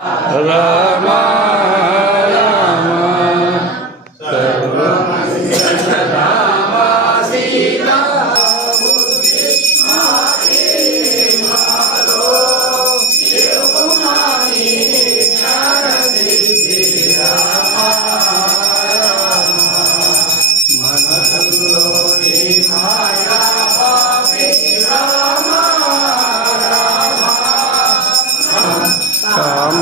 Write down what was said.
Rama.